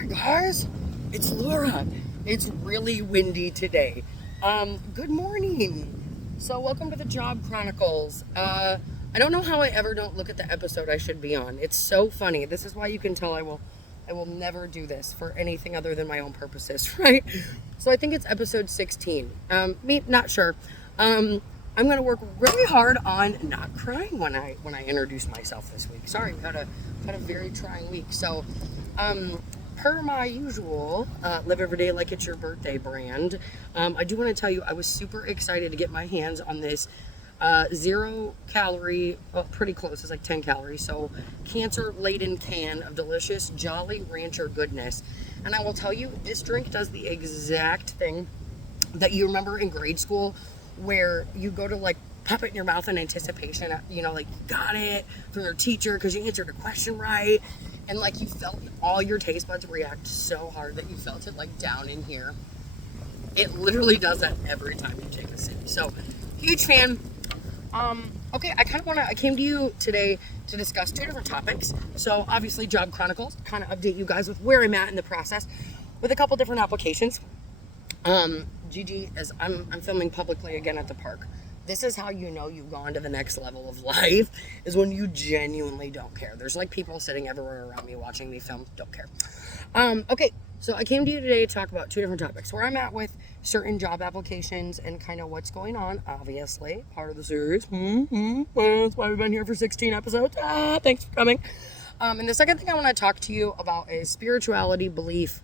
Hi guys, it's Laura. It's really windy today. Good morning. So welcome to the Job Chronicles. I don't know how I ever don't look at the episode I should be on. It's so funny. This is why you can tell I will never do this for anything other than my own purposes, right? So I think it's episode 16. Me not sure. I'm gonna work really hard on not crying when I introduce myself this week. Sorry, we had a very trying week. So, per my usual live every day like it's your birthday brand, I do want to tell you I was super excited to get my hands on this 0 calorie, well, pretty close, it's like 10 calories, so cancer laden can of delicious Jolly Rancher goodness. And I will tell you, this drink does the exact thing that you remember in grade school where you go to like pop it in your mouth in anticipation, like you got it from your teacher because you answered a question right, and like you felt all your taste buds react so hard that you felt it like down in here. It literally does that every time you take a sip. So huge fan. Okay, I came to you today to discuss 2 different topics. So obviously Job Chronicles, kind of update you guys with where I'm at in the process with a couple different applications. Gigi, as I'm filming publicly again at the park. This is how you know you've gone to the next level of life, is when you genuinely don't care. There's like people sitting everywhere around me watching me film, don't care. Okay, so I came to you today to talk about 2 different topics. Where I'm at with certain job applications and kind of what's going on, obviously, part of the series. Well, that's why we've been here for 16 episodes. Thanks for coming. And the second thing I want to talk to you about is spirituality, belief,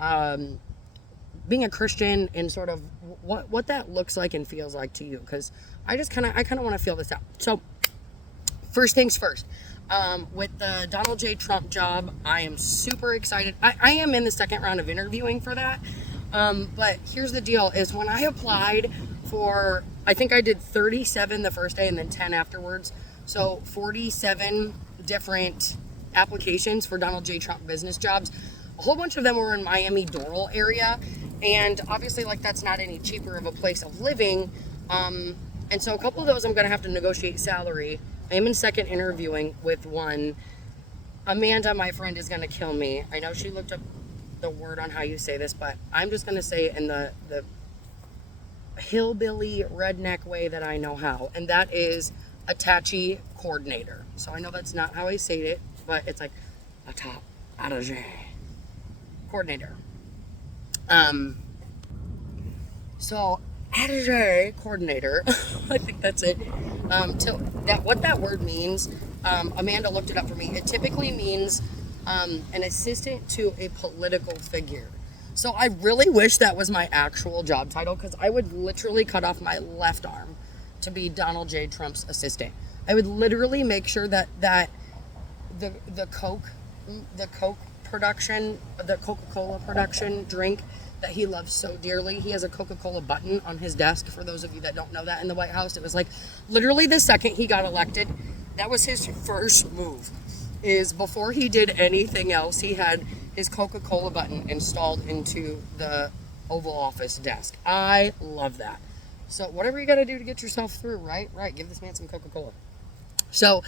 being a Christian, and sort of what that looks like and feels like to you, because I kind of want to feel this out. So first things first, with the Donald J. Trump job, I am super excited. I am in the second round of interviewing for that, but here's the deal is when I applied for, I think I did 37 the first day and then 10 afterwards, so 47 different applications for Donald J. Trump business jobs. A whole bunch of them were in Miami Doral area, and obviously like that's not any cheaper of a place of living, and so a couple of those I'm gonna have to negotiate salary. I am in second interviewing with one. Amanda, my friend, is gonna kill me. I know she looked up the word on how you say this, but I'm just gonna say it in the hillbilly redneck way that I know how, and that is attache coordinator. So I know that's not how I say it, but it's like attache coordinator. So attaché coordinator, I think that's it. What that word means, Amanda looked it up for me. It typically means an assistant to a political figure. So I really wish that was my actual job title, because I would literally cut off my left arm to be Donald J. Trump's assistant. I would literally make sure that the Coke production, the Coca-Cola production drink that he loves so dearly. He has a Coca-Cola button on his desk, for those of you that don't know that, in the White House. It was like literally the second he got elected, that was his first move, is before he did anything else, he had his Coca-Cola button installed into the Oval Office desk. I love that. So whatever you got to do to get yourself through, right? Give this man some Coca-Cola. So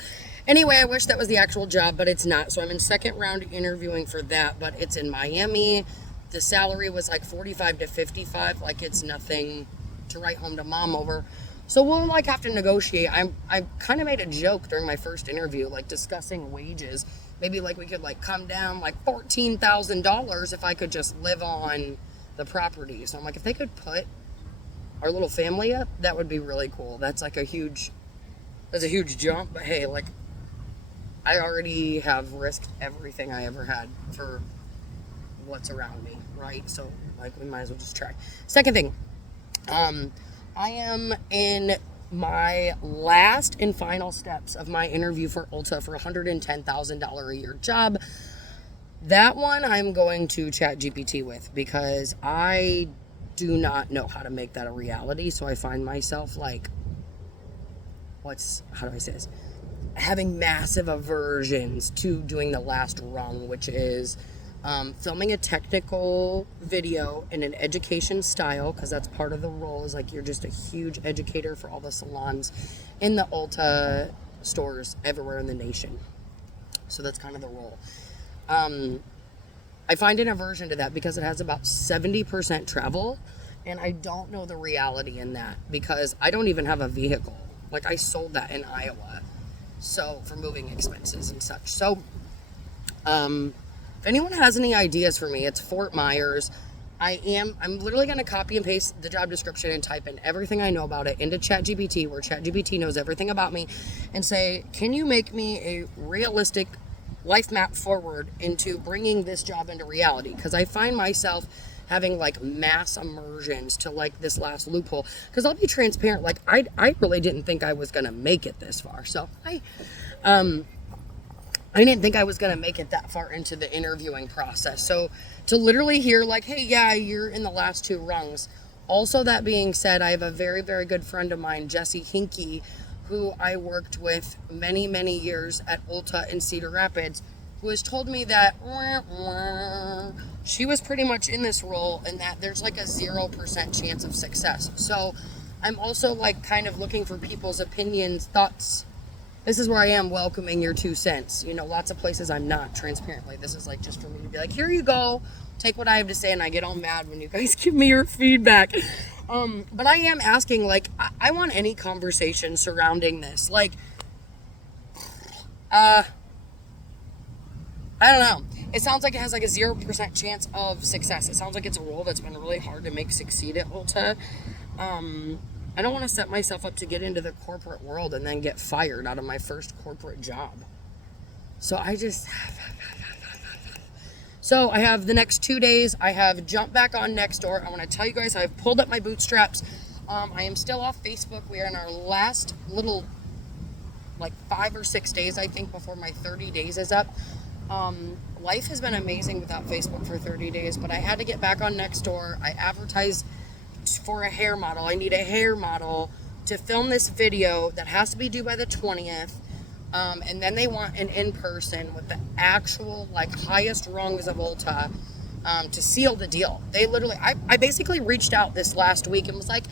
anyway, I wish that was the actual job, but it's not. So I'm in second round interviewing for that, but it's in Miami. The salary was like 45 to 55. Like, it's nothing to write home to mom over. So we'll like have to negotiate. I kind of made a joke during my first interview, like discussing wages. Maybe like we could like come down like $14,000 if I could just live on the property. So I'm like, if they could put our little family up, that would be really cool. That's a huge jump, but hey, like I already have risked everything I ever had for what's around me, right? So like we might as well just try. Second thing, I am in my last and final steps of my interview for Ulta for $110,000 a year job. That one I'm going to chat GPT with, because I do not know how to make that a reality. So I find myself like, how do I say this? Having massive aversions to doing the last rung, which is filming a technical video in an education style, because that's part of the role, is like you're just a huge educator for all the salons in the Ulta stores everywhere in the nation. So that's kind of the role. I find an aversion to that because it has about 70% travel, and I don't know the reality in that because I don't even have a vehicle. Like, I sold that in Iowa, so for moving expenses and such. So, if anyone has any ideas for me, it's Fort Myers. I'm literally going to copy and paste the job description and type in everything I know about it into ChatGPT, where ChatGPT knows everything about me, and say, can you make me a realistic life map forward into bringing this job into reality? Because I find myself having like mass immersions to like this last loophole. Because I'll be transparent, like I really didn't think I was going to make it this far. So I didn't think I was going to make it that far into the interviewing process. So to literally hear like, hey, yeah, you're in the last 2 rungs. Also, that being said, I have a very, very good friend of mine, Jesse Hinkie, who I worked with many, many years at Ulta in Cedar Rapids, who has told me that she was pretty much in this role and that there's like a 0% chance of success. So I'm also like kind of looking for people's opinions, thoughts. This is where I am welcoming your 2 cents. You know, lots of places I'm not, transparently. This is like just for me to be like, here you go, take what I have to say, and I get all mad when you guys give me your feedback. But I am asking, like, I want any conversation surrounding this. Like, I don't know. It sounds like it has like a 0% chance of success. It sounds like it's a role that's been really hard to make succeed at Ulta. I don't want to set myself up to get into the corporate world and then get fired out of my first corporate job. So I have the next 2 days. I have jumped back on Nextdoor. I want to tell you guys, I've pulled up my bootstraps. I am still off Facebook. We are in our last little, like 5 or 6 days, I think, before my 30 days is up. Life has been amazing without Facebook for 30 days, but I had to get back on Nextdoor. I advertised for a hair model. I need a hair model to film this video that has to be due by the 20th. And then they want an in-person with the actual like highest rungs of Ulta to seal the deal. They literally, I basically reached out this last week and was like,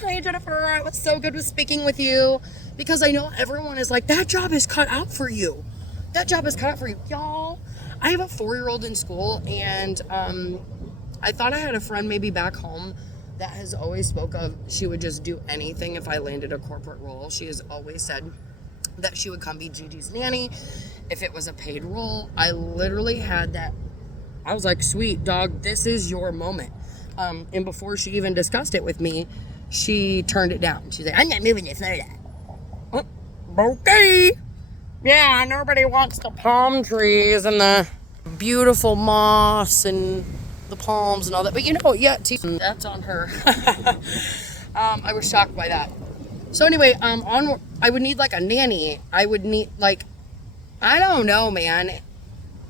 hi Jennifer, it was so good with speaking with you, because I know everyone is like, that job is cut out for you. That job is cut out for you. Y'all, I have a 4-year-old in school, and I thought I had a friend maybe back home that has always spoke of she would just do anything if I landed a corporate role. She has always said that she would come be Gigi's nanny if it was a paid role. I literally had that. I was like, sweet dog, this is your moment. And before she even discussed it with me, she turned it down. She's like, I'm not moving to Florida. Okay. Yeah, nobody wants the palm trees and the beautiful moss and the palms and all that. But you know, yeah, that's on her. I was shocked by that. So anyway, I would need like a nanny. I would need like, I don't know, man.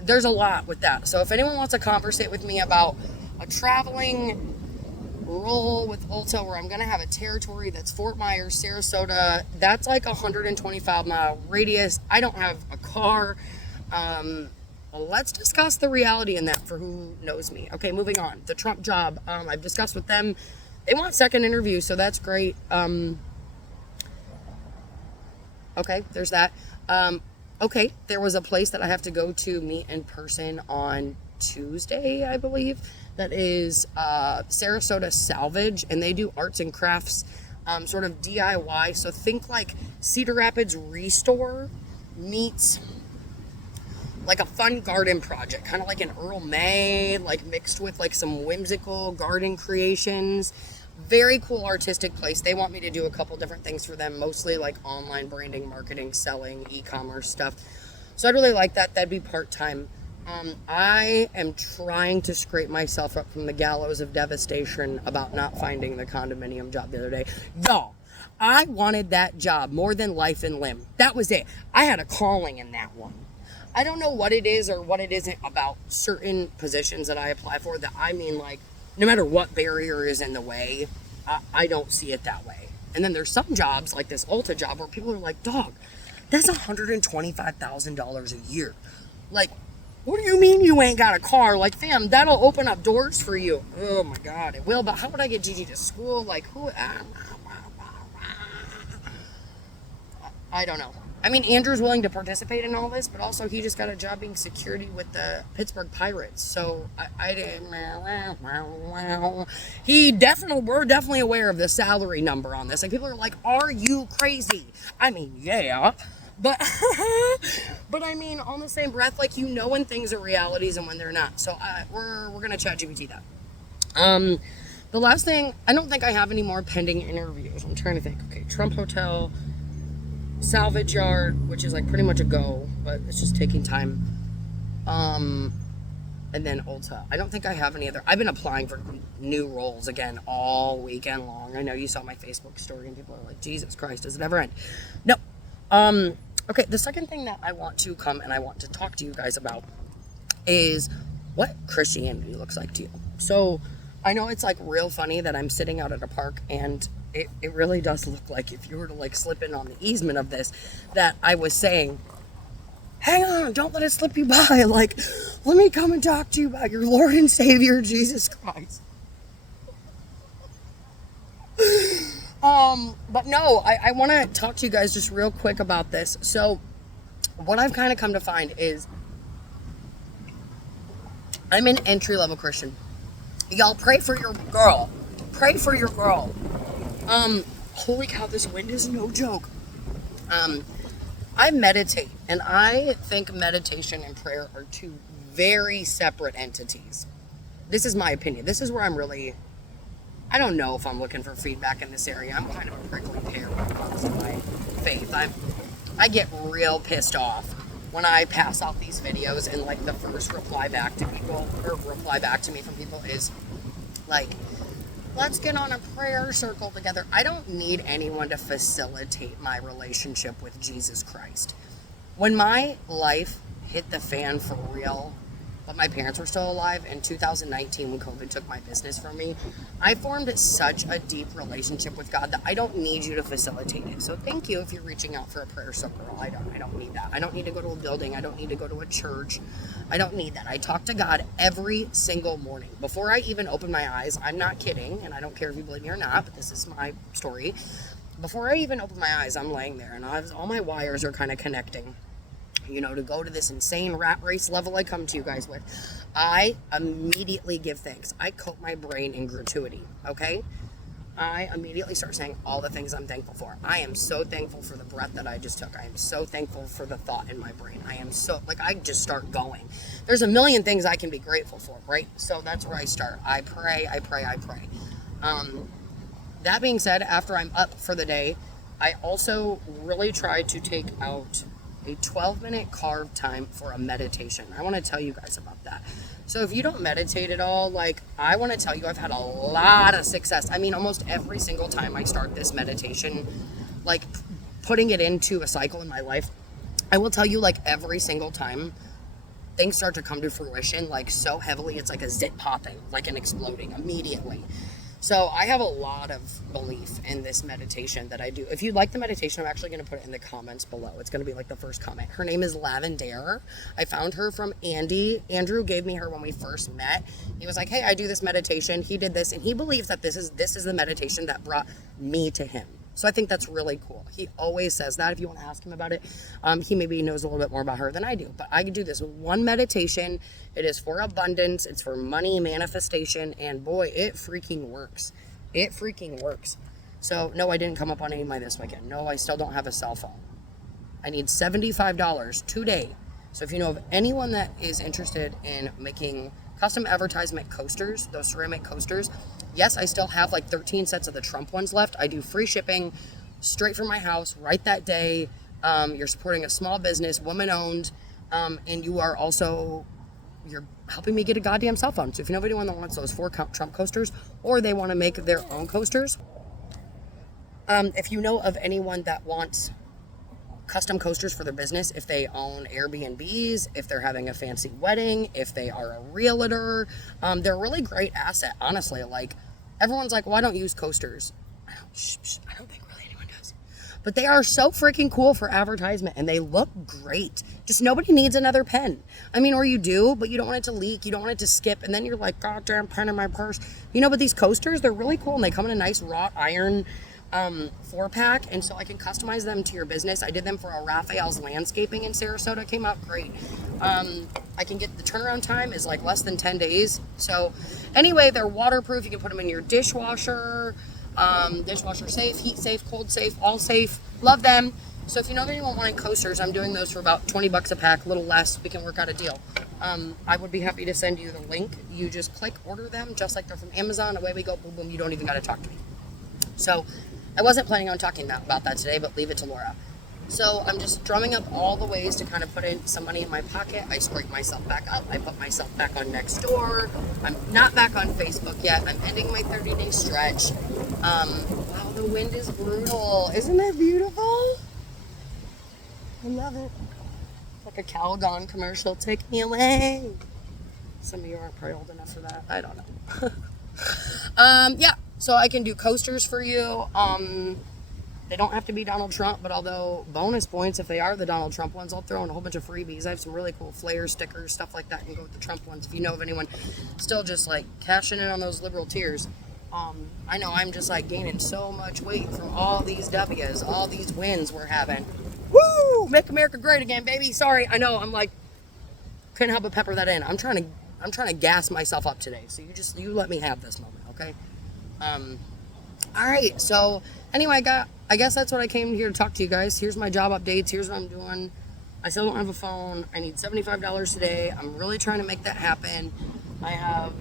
There's a lot with that. So if anyone wants to conversate with me about a traveling role with Ulta where I'm going to have a territory that's Fort Myers, Sarasota, that's like a 125-mile radius. I don't have a car. Let's discuss the reality in that for who knows me. Okay, moving on. The Trump job. I've discussed with them. They want second interview, so that's great. Okay, there's that. Okay, there was a place that I have to go to meet in person on Tuesday, I believe. That is Sarasota Salvage, and they do arts and crafts, sort of DIY. So think like Cedar Rapids Restore meets like a fun garden project, kind of like an Earl May, like mixed with like some whimsical garden creations. Very cool artistic place. They want me to do a couple different things for them, mostly like online branding, marketing, selling, e-commerce stuff. So I'd really like that. That'd be part-time. I am trying to scrape myself up from the gallows of devastation about not finding the condominium job the other day. Y'all, I wanted that job more than life and limb. That was it. I had a calling in that one. I don't know what it is or what it isn't about certain positions that I apply for that I mean, like, no matter what barrier is in the way, I don't see it that way. And then there's some jobs, like this Ulta job, where people are like, dog, that's $125,000 a year. Like, what do you mean you ain't got a car? Like, fam, that'll open up doors for you. Oh my God, it will. But how would I get Gigi to school? Like, who? I don't know. I mean, Andrew's willing to participate in all this, but also he just got a job being security with the Pittsburgh Pirates. So I didn't. We're definitely aware of the salary number on this. Like, people are like, "Are you crazy?" I mean, yeah, but but I mean, on the same breath, like, you know when things are realities and when they're not. So we're gonna ChatGPT that. The last thing, I don't think I have any more pending interviews. I'm trying to think. Okay, Trump Hotel. Salvage Yard, which is like pretty much a go, but it's just taking time. And then Ulta. I don't think I have any other. I've been applying for new roles again all weekend long. I know you saw my Facebook story and people are like, Jesus Christ, does it ever end? No. Okay, the second thing that I want to come and I want to talk to you guys about is what Christianity looks like to you. So I know it's like real funny that I'm sitting out at a park and it really does look like, if you were to like slip in on the easement of this, that I was saying, hang on, don't let it slip you by. Like, let me come and talk to you about your Lord and Savior, Jesus Christ. But no, I want to talk to you guys just real quick about this. So what I've kind of come to find is I'm an entry-level Christian. Y'all pray for your girl. Pray for your girl. Holy cow, this wind is no joke. I meditate, and I think meditation and prayer are two very separate entities. This is my opinion. This is where I'm really, I don't know if I'm looking for feedback in this area. I'm kind of a prickly pear when it comes to my faith. I get real pissed off when I pass out these videos and like the first reply back to people, or reply back to me from people is like, let's get on a prayer circle together. I don't need anyone to facilitate my relationship with Jesus Christ. When my life hit the fan for real, but my parents were still alive in 2019 when COVID took my business from me, I formed such a deep relationship with God that I don't need you to facilitate it. So thank you if you're reaching out for a prayer circle. I don't need that. I don't need to go to a building. I don't need to go to a church. I don't need that. I talk to God every single morning. Before I even open my eyes, I'm not kidding, and I don't care if you believe me or not, but this is my story. Before I even open my eyes, I'm laying there, and all my wires are kind of connecting. You know, to go to this insane rat race level I come to you guys with, I immediately give thanks. I coat my brain in gratuity, okay? I immediately start saying all the things I'm thankful for. I am so thankful for the breath that I just took. I am so thankful for the thought in my brain. I am so, like, I just start going. There's a million things I can be grateful for, right? So that's where I start. I pray. That being said, after I'm up for the day, I also really try to take out a 12-minute carved time for a meditation. I want to tell you guys about that. So if you don't meditate at all, like, I want to tell you, I've had a lot of success. I mean, almost every single time I start this meditation, like putting it into a cycle in my life, I will tell you, like, every single time things start to come to fruition, like, so heavily, it's like a zit popping, like an exploding immediately. So I have a lot of belief in this meditation that I do. If you like the meditation, I'm actually going to put it in the comments below. It's going to be like the first comment. Her name is Lavender. I found her from Andy. Andrew gave me her when we first met. He was like, hey, I do this meditation. He did this, and he believes that this is the meditation that brought me to him. So I think that's really cool. He always says that. If you want to ask him about it, he maybe knows a little bit more about her than I do. But I do this one meditation. It is for abundance. It's for money manifestation. And boy, it freaking works. It freaking works. So no, I didn't come up on any money this weekend. No, I still don't have a cell phone. I need $75 today. So if you know of anyone that is interested in making custom advertisement coasters, those ceramic coasters, yes, I still have like 13 sets of the Trump ones left. I do free shipping straight from my house right that day. You're supporting a small business, woman-owned, and you're helping me get a goddamn cell phone. So if you know of anyone that wants those 4 Trump coasters, or they want to make their own coasters, if you know of anyone that wants custom coasters for their business, if they own Airbnbs, if they're having a fancy wedding, if they are a realtor, they're a really great asset, honestly. Like, everyone's like, well, I don't use coasters. I don't think really anyone does. But they are so freaking cool for advertisement, and they look great. Just nobody needs another pen. I mean, or you do, but you don't want it to leak, you don't want it to skip, and then you're like, goddamn pen in my purse. You know, but these coasters, they're really cool, and they come in a nice wrought iron 4-pack, and so I can customize them to your business. I did them for a Raphael's Landscaping in Sarasota. Came out great. I can get the turnaround time is like less than 10 days. So anyway, they're waterproof. You can put them in your dishwasher, dishwasher safe, heat safe, cold safe, all safe. Love them. So if you know anyone wanting coasters, I'm doing those for about 20 bucks a pack, a little less. We can work out a deal. I would be happy to send you the link. You just click order them just like they're from Amazon. Away we go. Boom, boom. You don't even got to talk to me. So I wasn't planning on talking about that today, but leave it to Laura. So I'm just drumming up all the ways to kind of put in some money in my pocket. I scrape myself back up. I put myself back on Nextdoor. I'm not back on Facebook yet. I'm ending my 30-day stretch. Wow, the wind is brutal. Isn't that beautiful? I love it. Like a Calgon commercial. Take me away. Some of you aren't probably old enough for that. I don't know. Yeah. So I can do coasters for you. They don't have to be Donald Trump, but although bonus points if they are the Donald Trump ones, I'll throw in a whole bunch of freebies. I have some really cool flares, stickers, stuff like that. You can go with the Trump ones if you know of anyone still just like cashing in on those liberal tiers. I know I'm just like gaining so much weight from all these W's, all these wins we're having. Woo! Make America great again, baby. Sorry, I know I'm like couldn't help but pepper that in. I'm trying to gas myself up today. So you let me have this moment, okay? All right. So anyway, I guess that's what I came here to talk to you guys. Here's my job updates. Here's what I'm doing. I still don't have a phone. I need $75 today. I'm really trying to make that happen. I have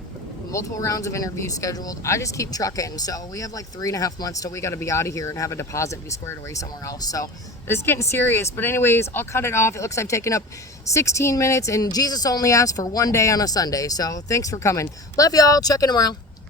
multiple rounds of interviews scheduled. I just keep trucking. So we have like 3.5 months till we got to be out of here and have a deposit and be squared away somewhere else. So it's getting serious. But anyways, I'll cut it off. It looks like I've taken up 16 minutes and Jesus only asked for one day on a Sunday. So thanks for coming. Love y'all. Check in tomorrow.